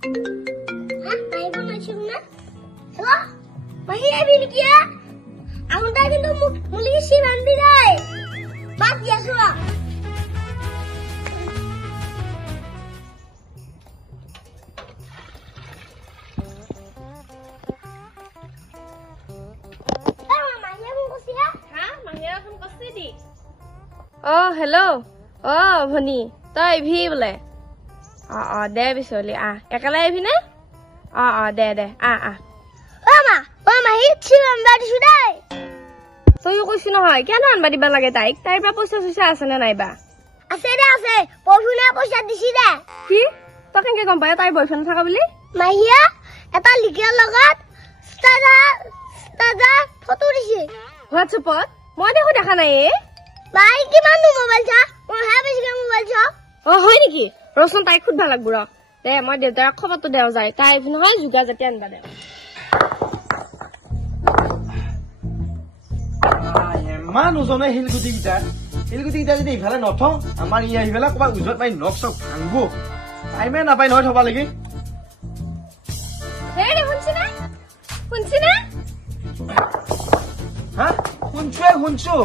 Hah, mahi pun macam na? Hello? Mahi abhi ni kya? Aunta kintu muli si bandi jai. Baat dia sura. Oh, hello. Oh, Bhoni. Toi bhi bole. De bisoli. Ekala bhi na? De. Mama, hi chilam badi sudai. So you question hoy. Kya nan badi ban lage taik? Tai pra poisa suisa ase na nai ba? Ase. Porhuna poisa disi de. Ki? To kenke gom pai tai boyfriend thaka bili? Mahia, eta likhia lagat tada photo disi. WhatsApp-ot? Moi dekho dekha nai e? Bhai kiman nu mobile cha? Moi ha beshi mobile cha. Oh, hoy niki? Roshan tai khud bhal lagbo ro. De moi deutar khobar to deo jai. Tai bhi noy juga jati anba de. Man ozone hilguti gita jodi ifale nothong amar iya hibela koba ujot pai noksok angbo taime na pai noy thoba lagi Hey, hunchi na? ha hunchu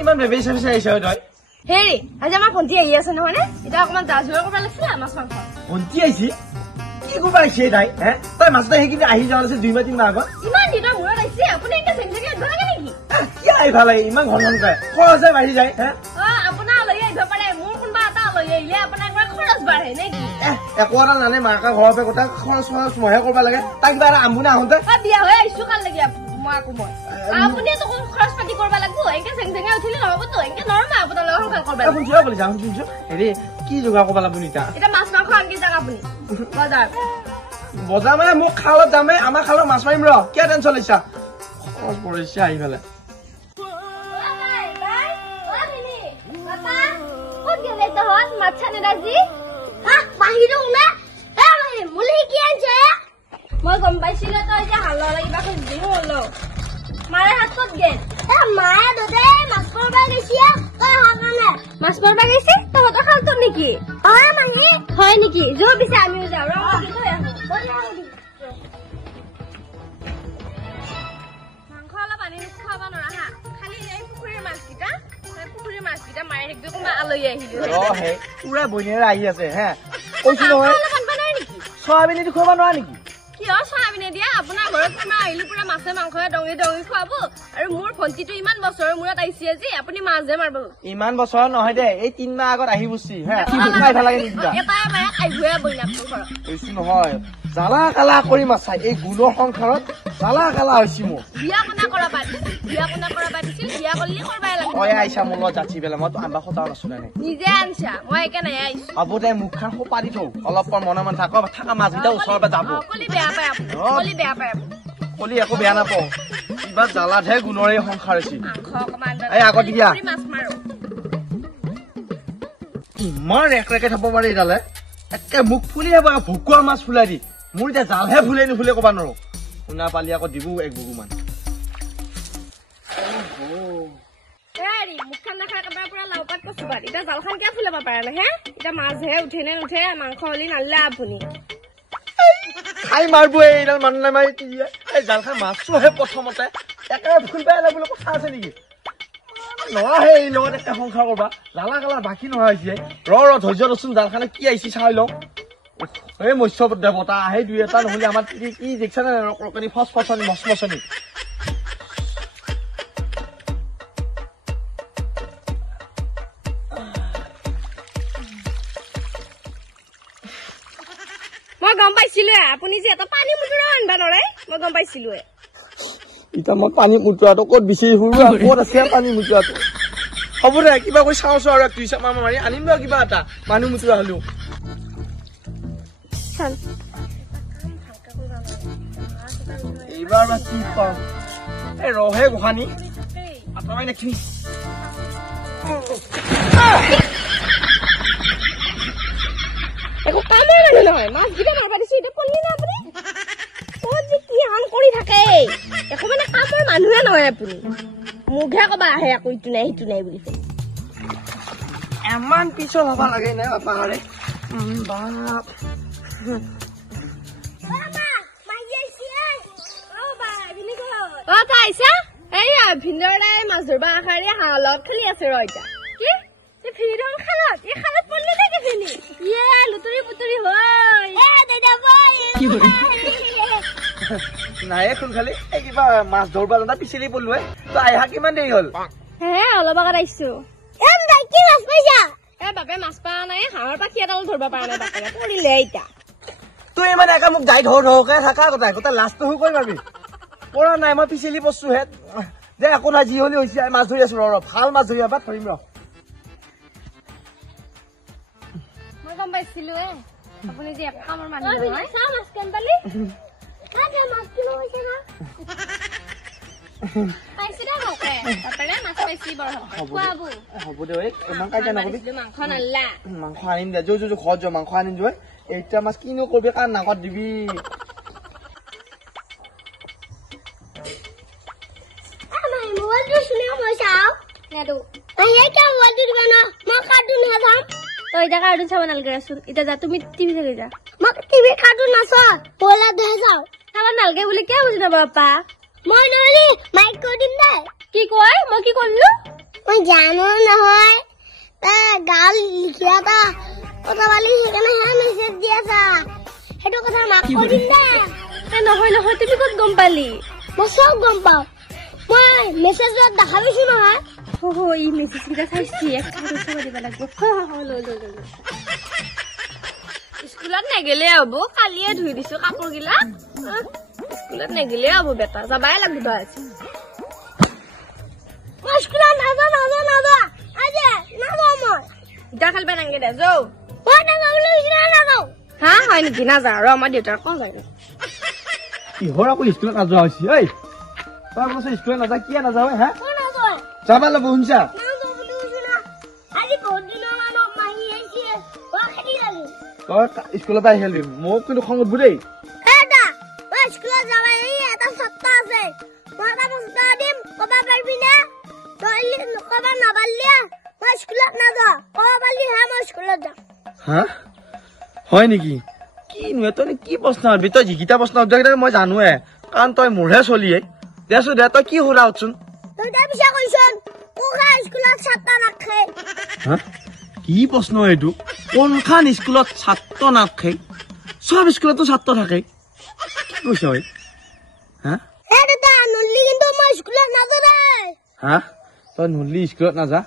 iman bebe sai doi Hey, aja ma phonti ahi ase no hone eta akman dajura korba lagsila mas mangkho hunti aisi ki koba aisi dai he tai mas dai hekini ahi jawale 2 ma 3 ma ago iman dito mura laisi apuni enka sengenge dhage niki ki ai bhalai iman ghon kai khorase bari jai he apuna loi ai bapare mur kunba ta loi ile apuna ekbar khoras barhe neki ekora nane maka ghor pe kota khoras mohe korba lage ta kiba ara ambuna honte biya hoy aisu kal lagi moi apuni to khoras pati korba lagbo enka sengenge uthile hobo to enka norma apuna loi khal korba apun jiwa boli jang junju ere ki joga korba labuni ta eta mas mangkho anki jaga apuni বজা মানে মোক খালত দামে আমাৰ খালত মাছ মাৰিম ৰ কি টেনচন লৈছা খৰচ পৰিছে আহি পেলাই মই গম পাইছিলো তই যে হাল কিবা খুজি হলো মাৰে হাত কত গেল মায়ে দদে মাছ পৰবা গৈছে তই হাকানে মাছ পৰবা গৈছে তহঁতৰ খালটো নেকি মাহি হয় নেকি যো পিছে আমিও যাওঁ ৰ মাংস অলপ আনি খুৱাব নোৱাৰা হা খালি এই পুখুৰীৰ মাছকেইটা মাৰি থাকিবি কোনোবা আলহী আহিলো হে পুৰা বইনেৰে আহি আছে হে কৈছো নহয় চয়াবিনটো খুৱাব নোৱাৰা নেকি কিয় চয়াবিনে দিয়া আপোনাৰ ঘৰত কোনোবা আহিলে পুৰা মাছে মাংসে ডঙি খুৱাব আৰু মোৰ ভণ্টিটো ইমান বছৰৰ মূৰত আহিছে যে আপুনি মাছহে মাৰিব ইমান বছৰ নহয় দে এই 3 মাহ আগত আহি বুছি হে খাই ভাল লাগে নেকি এটাই মায়ে আইভয়া বইনা ঘৰত কৈছো নহয় জালা কালা কৰি মাছাই এই গুণৰ সংসাৰত জালা কালা হৈছি মোৰ বিয়া কোনা কৰা পাতিছিল বিয়া কৰিলে কৰবাই লাগে অয় আইছা মোৰ লগত যাচি বেলা মই তো আম্বা খতাও নাছো নাই নিজে আনছা মই একে নাই আইছো আবু দে মুখখান খোপাৰি থৌ অলপ পৰ মনে মনে থাকা মাছকেইটা ওচৰৰ পৰা যাব কলি বেয়া পায় কলি একো বেয়া নাপাওঁ কিবা জালাতহে গুণৰে সংসাৰ হৈছে এই আগত দিয়া মাছ মাৰো ইমান ৰেকে থব পাৰি এডালে একে মুখ ফুলি যাব ভুকুৱা মাছ ফুলাই দি মোৰ এতিয়া জালহে ফুলে নুফুলে ক'বা নোৱাৰো শুনা পালি আকৌ দিব এক বুগুমান মুখখন নাখাই একেবাৰে পুৰা লাওপাত কচু পাত এতিয়া জালখন কিয় ফুলাব পাৰে না হে এতিয়া মাছহে উঠে নে নুঠে মাংস হলি নালে আপুনি খাই মাৰিব এইডাল মানুহ নামাৰি এই জালখন মাছোহে প্ৰথমতে একেবাৰে ফুল পাই লাগে বোলে কথা আছে নেকি নৰাহে এই লগত একে সংসাৰ কৰবা জালা কালা বাকী নহয় হৈছে ৰ ধৈৰ্য ৰচোন জালখানে কি আহিছে চাই লওঁ এই মৎস্য দেৱতা আহে 2 এটা নহলে আমাৰ কি দেখছা নে ৰকনি ফচফচনি মচমচনি মই গম পাইছিলো আপুনি যে এটা পানী মুটুৰা আনবা নৰে মই গম পাইছিলো ইটা মই পানী মুটুৰাটো ক'ত বিচাৰি ফুৰিব ক'ত আছে পানী মুটুৰাটো হ'ব দে কিবা কৈ চাওঁ আৰু 2 চামা মাৰি আনিম ৰ কিবা এটা পানী মুটুৰা হলেও এইবাৰ বা কি পাওঁ এই ৰহে গোহানি আতৰাই নেকি একো কামে লাগে নহয় মাছ গিটা মাৰবা দিছি এটা পল্লি না আপুনি ও যে কি হান কৰি থাকে একো মানে কামৰ মানুহে নহয় আপুনি মুখে কবা আহে আকৌ ইটো নাই হিটো নাই বুলি এমান পিছল হবা লাগে না পাহাৰে বাপ আহিছা এই ভিন্দৰাই মাছ ধৰবা আখাৰে হাঁহ লগত খেলি আছে ৰ এতিয়া কি এই ভিৰখন খালত এই খালত পড়লি নেকি ভিনি ইয়ে লুতুৰি পুতুৰি হয় এ দাদা বল নাই এখন খালি এই কিবা মাছ ধৰবা জানা পিছলি পৰলো তো আইহা কিমান দেৰি হ'ল হে অলপ আগত আহিছো এ দাই কি মাছ পাইছা এ বাপে মাছ পা নাই হাঁহৰ পাখি এডাল ধৰবা পৰা নাই বাপে পৰিলে এতিয়া তুই মানে একা মোক গাই ধৰ ধৰকে থাকা কথা লাষ্টটো হৈ গ'ল ভাবি পৰা নাই মই পিছলি পৰছো হে যে একো নাই যি হলি হৈছে মাছ ধৰি আছো ৰ ভাল মাছ ধৰি আবা ধৰিম ৰ মই গম পাইছিলো আপুনি যে এক কামৰ মানুহ নহয় চা মাছ কেন পালি কাকে মাছ কিনো হৈছে না পাইছি দে বাপে বাপে মাছ পাইছি বৰ খোৱাবো হ'ব দে ঐ ইমান কাইটা নকবি মাংস নাল্লা মাংস আনিম দে যো ঘৰত যো মাংস আনিম যো এইটা মাছ কিনো কৰবি কাৰ নাকত দিবি আমাৰ মোবাইলটো শুনে মই চাও নেদো এই কি মোবাইলটো দিবা না মই কাৰ্টুন চাম তই এতিয়া কাৰ্টুন চাব নালাগে ৰাচোন এতিয়া যা তুমি টিভি চাই যা মই টিভি কাৰ্টুন নাচাও পলা দেহ চাও চাব নালাগে বুলি কিয় বুজি নাপাবা পাপা মই নহলি মাইক কৈ দিম দে কি কয় মই কি কৰিলো মই জানো নহয় তা গাল লিখিয়া তা কথা বালি সেইকাৰণে হে মেছেজ দি আছা সেইটো কথা মাক কৈ দিম দে নহয় নহয় তুমি ক'ত গম পালি মই চব গম পাওঁ মই মেছেজত দেখা পাইছো নহয় ই মেছেজ কেইটা চাইছি এক কাৰ্টুন চাব দিব লাগিব স্কুলত নেগেলে হ'ব কালিয়ে ধুই দিছো কাপোৰ গিলা স্কুলত নেগেলে হ'ব বেটা যাবাই লাগিব তই আজি মই স্কুলত নাযাওঁ আজি নাযাওঁ মই এতিয়া খেলিব নালাগে দে যাও মই নাযাওঁ বুলি কৈছিলা নাযাওঁ হা হয় নেকি নাযাওঁ আৰু আমাৰ দেউতাৰ কওঁ যায় কিহৰ আকৌ স্কুলত নাযোৱা হৈছে ঐ তই কৈছ স্কুলত নাযা কিয় নাযাওঁ হা মই নাযাওঁ যাবা ল'ব শুনছা নাযাওঁ বুলি কৈছো না আজি বহুত দিনৰ মানুহ মাহী আহিছে মই খেলি লাগি তই স্কুলত আহি খেলিবি মোক কিন্তু খং উঠব দেই এটা মই স্কুলত যাবা এটা সপ্তাহ আছে মই এটা সপ্তাহ দিম ক'ব পাৰিবি নে তই ক'ব নাপাৰলি মই স্কুলত নাযাওঁ ক'ব পাৰিলি হে মই স্কুলত যাম হা হয় নেকি কিনো তই কি প্ৰশ্ন সুধবি তই যিকেইটা প্ৰশ্ন সুধা মই জানোৱে কাৰণ তই মোৰহে চলিয়ে দেচোন দে তই কি সুধা উঠচোন তই তাৰ পিছে কৈছোন কোনখন স্কুলত ছাত্ৰ নাখায় হা কি প্ৰশ্ন এইটো কোনখন স্কুলত ছাত্ৰ নাথাকে চব স্কুলতো ছাত্ৰ থাকে কি কৈছ ঐ হা হে দাদা নল্লি কিন্তু মই স্কুলত নাযাওঁ দে হা তই নলি স্কুলত নাযা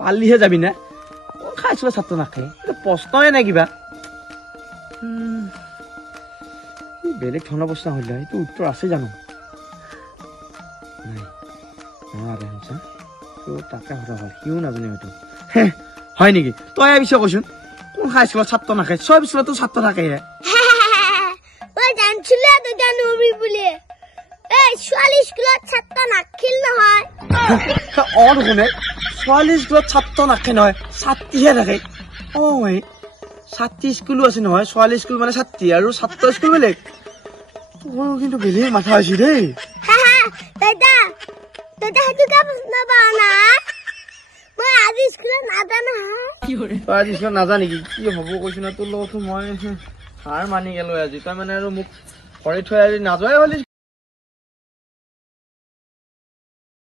পালিহে যাবি না কোনখন স্কুলত ছাত্ৰ নাথাকে প্ৰশ্নই নাই কিবা বেলেগ ধৰণৰ প্ৰশ্ন হলে এইটো উত্তৰ আছে জানো তাকে সোধা হ'ল সিও নাজানে হয়তো হয় নেকি তই পিছে কৈছোন কোনখন স্কুলত ছাত্ৰ নাখায় চব স্কুলতো ছাত্ৰ থাকেহে মই জানিছিলো তই জানিবি বুলি এই ছোৱালী স্কুলত ছাত্ৰ নাখিল নহয় অ দেখোনে ছোৱালী স্কুলত ছাত্ৰ নাখে নহয় ছাত্ৰীহে থাকে অ ছাত্ৰী স্কুলো আছে নহয় ছোৱালী স্কুল মানে ছাত্ৰী আৰু ছাত্ৰ স্কুল বেলেগ তোৰ কিন্তু বেলেগ মাথা হৈছে দেই দাদা সেইটো কা প্ৰশ্ন পাওঁ না মই আজি স্কুলত নাজানো তই আজি স্কুলত নাজা নেকি কি হ'ব কৈছো না তোৰ লগতো মই হাৰ মানি গেলো আজি তই মানে আৰু মোক ঘৰে থৈ আজি নাযোৱাই হ'লি